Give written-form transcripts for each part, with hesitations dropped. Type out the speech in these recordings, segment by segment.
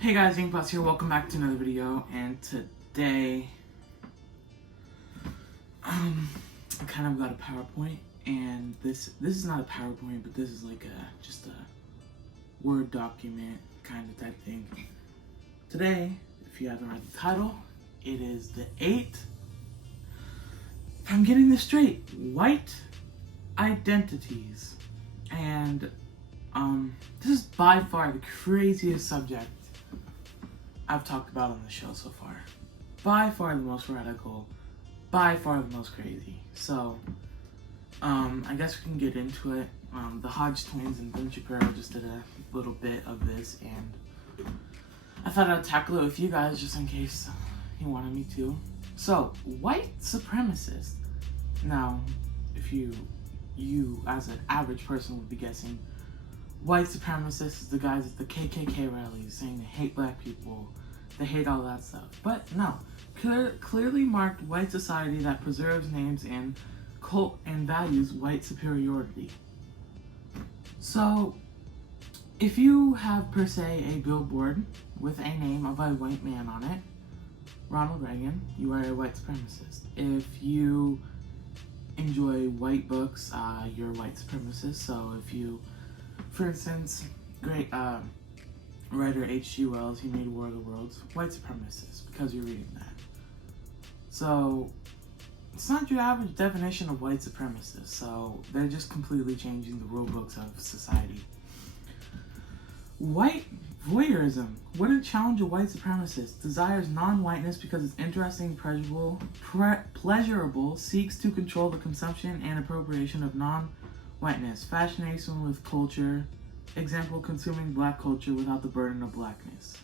Hey guys, Inkbox here. Welcome back to another video. And today, I kind of got a PowerPoint, and this is not a PowerPoint, but this is like just a Word document kind of type thing. Today, if you haven't read the title, it is the 8, if I'm getting this straight, white identities. And this is by far the craziest subject I've talked about on the show so far. By far the most radical, by far the most crazy. So, I guess we can get into it. The Hodge twins and Ben Shapiro just did a little bit of this, and I thought I'd tackle it with you guys just in case you wanted me to. So, white supremacist. Now, if you as an average person would be guessing, white supremacists is the guys at the KKK rallies saying they hate black people, they hate all that stuff. But no, clearly marked white society that preserves names and cult and values white superiority. So, if you have per se a billboard with a name of a white man on it, Ronald Reagan, you are a white supremacist. If you enjoy white books, you're a white supremacist. So if you, for instance, great writer H.G. Wells, he made War of the Worlds, white supremacist, because you're reading that. So it's not your average definition of white supremacist, so they're just completely changing the rule books of society. White voyeurism wouldn't challenge a white supremacist, desires non-whiteness because it's interesting, pleasurable, seeks to control the consumption and appropriation of non-whiteness, fascination with culture, example, consuming black culture without the burden of blackness.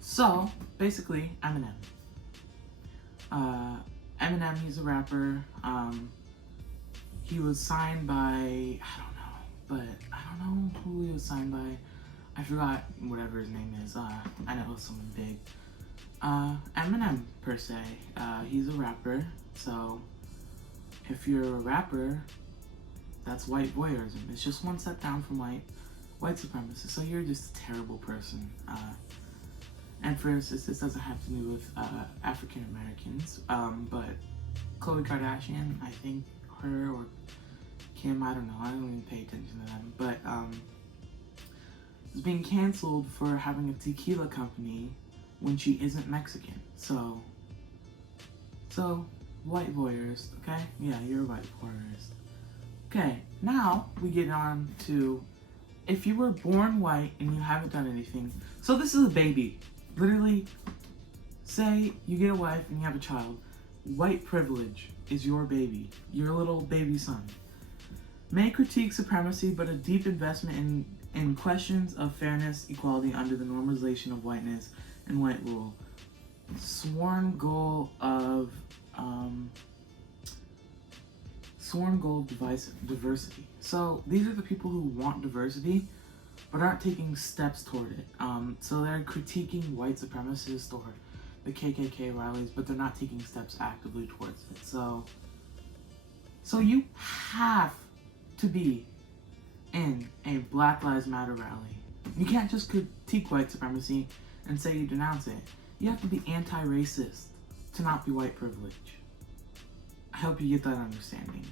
So, basically, Eminem. Eminem, he's a rapper. He was signed by, I don't know who he was signed by. I forgot whatever his name is. I know it was someone big. Eminem, per se. He's a rapper, so if you're a rapper, that's white voyeurism. It's just one step down from white supremacist. So you're just a terrible person. And for instance, this doesn't have to do with African Americans, but Khloe Kardashian, I think her or Kim, I don't know. I don't even pay attention to them, but is being canceled for having a tequila company when she isn't Mexican. So white voyeurist, okay? Yeah, you're a white voyeurist. Okay, now we get on to if you were born white and you haven't done anything. So this is a baby. Literally, say you get a wife and you have a child. White privilege is your baby, your little baby son. May critique supremacy, but a deep investment in questions of fairness, equality under the normalization of whiteness and white rule. Sworn goal of diversity. So these are the people who want diversity, but aren't taking steps toward it. So they're critiquing white supremacists or the KKK rallies, but they're not taking steps actively towards it. So you have to be in a Black Lives Matter rally. You can't just critique white supremacy and say you denounce it. You have to be anti-racist to not be white privilege. I hope you get that understanding.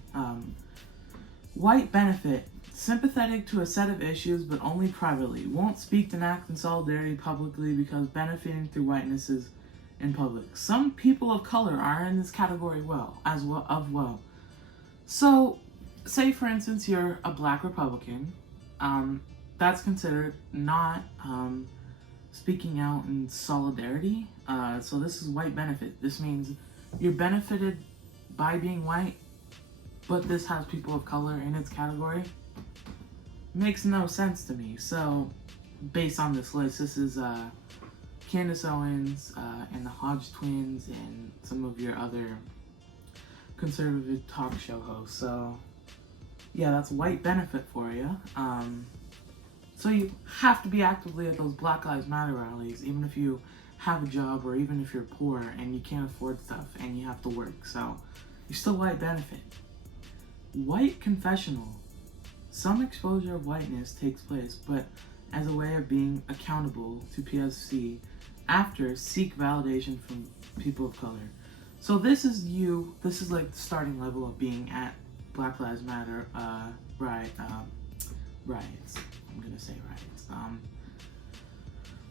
White benefit. Sympathetic to a set of issues, but only privately. Won't speak and act in solidarity publicly because benefiting through whiteness is in public. Some people of color are in this category as well. So, say for instance you're a black Republican, that's considered not speaking out in solidarity. So this is white benefit. This means you're benefited by being white, but this has people of color in its category. Makes no sense to me. So based on this list, this is Candace Owens and the Hodge twins and some of your other conservative talk show hosts. So yeah, that's white benefit for you. So you have to be actively at those Black Lives Matter rallies, even if you have a job or even if you're poor and you can't afford stuff and you have to work. So you're still white benefit. White confessional. Some exposure of whiteness takes place, but as a way of being accountable to POC after seek validation from people of color. So this is like the starting level of being at Black Lives Matter riots. I'm gonna say riots.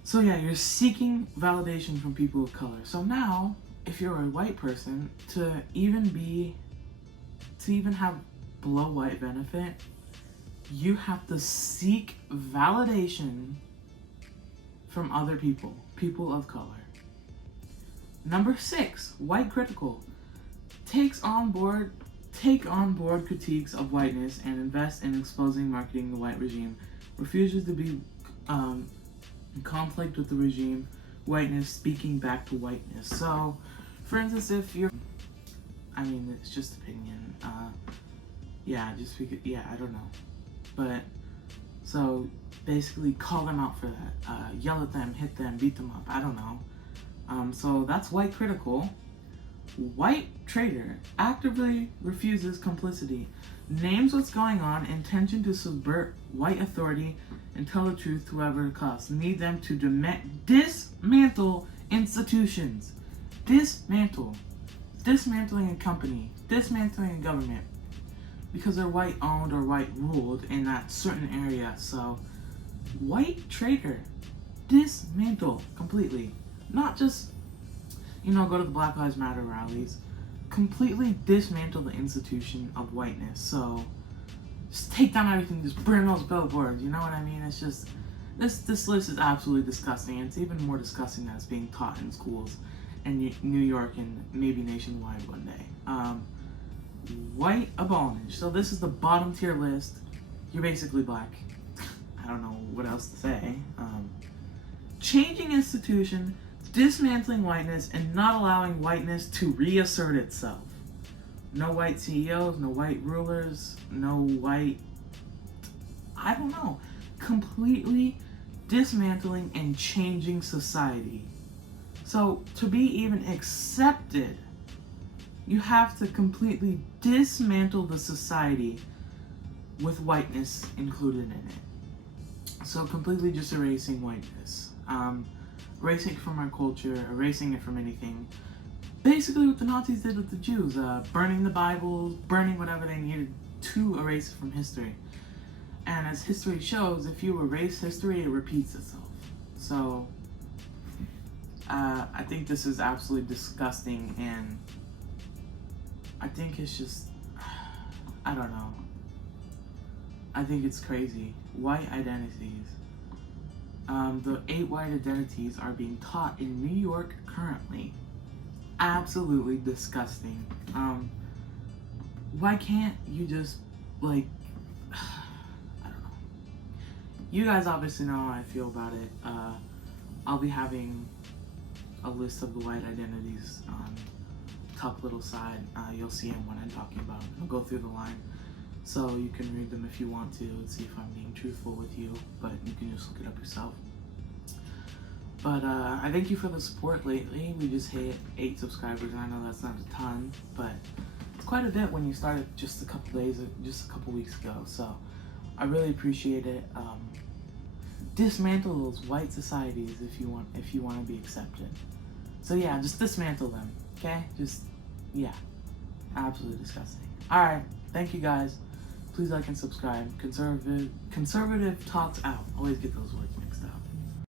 So yeah, you're seeking validation from people of color. So now, if you're a white person, to even have below white benefit, you have to seek validation from other people of color. Number 6, white critical. Take on board critiques of whiteness and invest in exposing marketing the white regime. Refuses to be in conflict with the regime. Whiteness speaking back to whiteness. So, for instance, if you're, I mean, it's just opinion. I don't know. But, so, basically call them out for that. Yell at them, hit them, beat them up. I don't know. So that's white critical. White traitor actively refuses complicity. Names what's going on, intention to subvert white authority and tell the truth to whoever it costs. Need them to dismantle institutions. Dismantling a company. Dismantling a government. Because they're white owned or white ruled in that certain area. So, white traitor. Dismantle completely. Not just, go to the Black Lives Matter rallies. Completely dismantle the institution of whiteness. So, just take down everything, just burn those billboards, you know what I mean? It's just, this list is absolutely disgusting. It's even more disgusting that it's being taught in schools in New York and maybe nationwide one day. White abomination. So this is the bottom tier list. You're basically black. I don't know what else to say. Changing institution, dismantling whiteness, and not allowing whiteness to reassert itself. No white CEOs, no white rulers, no white, I don't know. Completely dismantling and changing society. So to be even accepted, you have to completely dismantle the society with whiteness included in it. So completely just erasing whiteness. Erasing it from our culture, erasing it from anything. Basically what the Nazis did with the Jews, burning the Bibles, burning whatever they needed to erase it from history. And as history shows, if you erase history, it repeats itself. So, I think this is absolutely disgusting, and I think it's just, I don't know. I think it's crazy. White identities. The 8 white identities are being taught in New York currently. Absolutely disgusting. Why can't you just, I don't know. You guys obviously know how I feel about it. I'll be having a list of the white identities on top little side. You'll see them when I'm talking about them. I'll go through the line. So you can read them if you want to and see if I'm being truthful with you, but you can just look it up yourself. But I thank you for the support lately. We just hit 8 subscribers, and I know that's not a ton, but it's quite a bit when you started just a couple weeks ago. So I really appreciate it. Dismantle those white societies if you want to be accepted. So yeah, just dismantle them, okay? Absolutely disgusting. All right, thank you guys. Please like and subscribe. Conservative Talks out. Always get those words.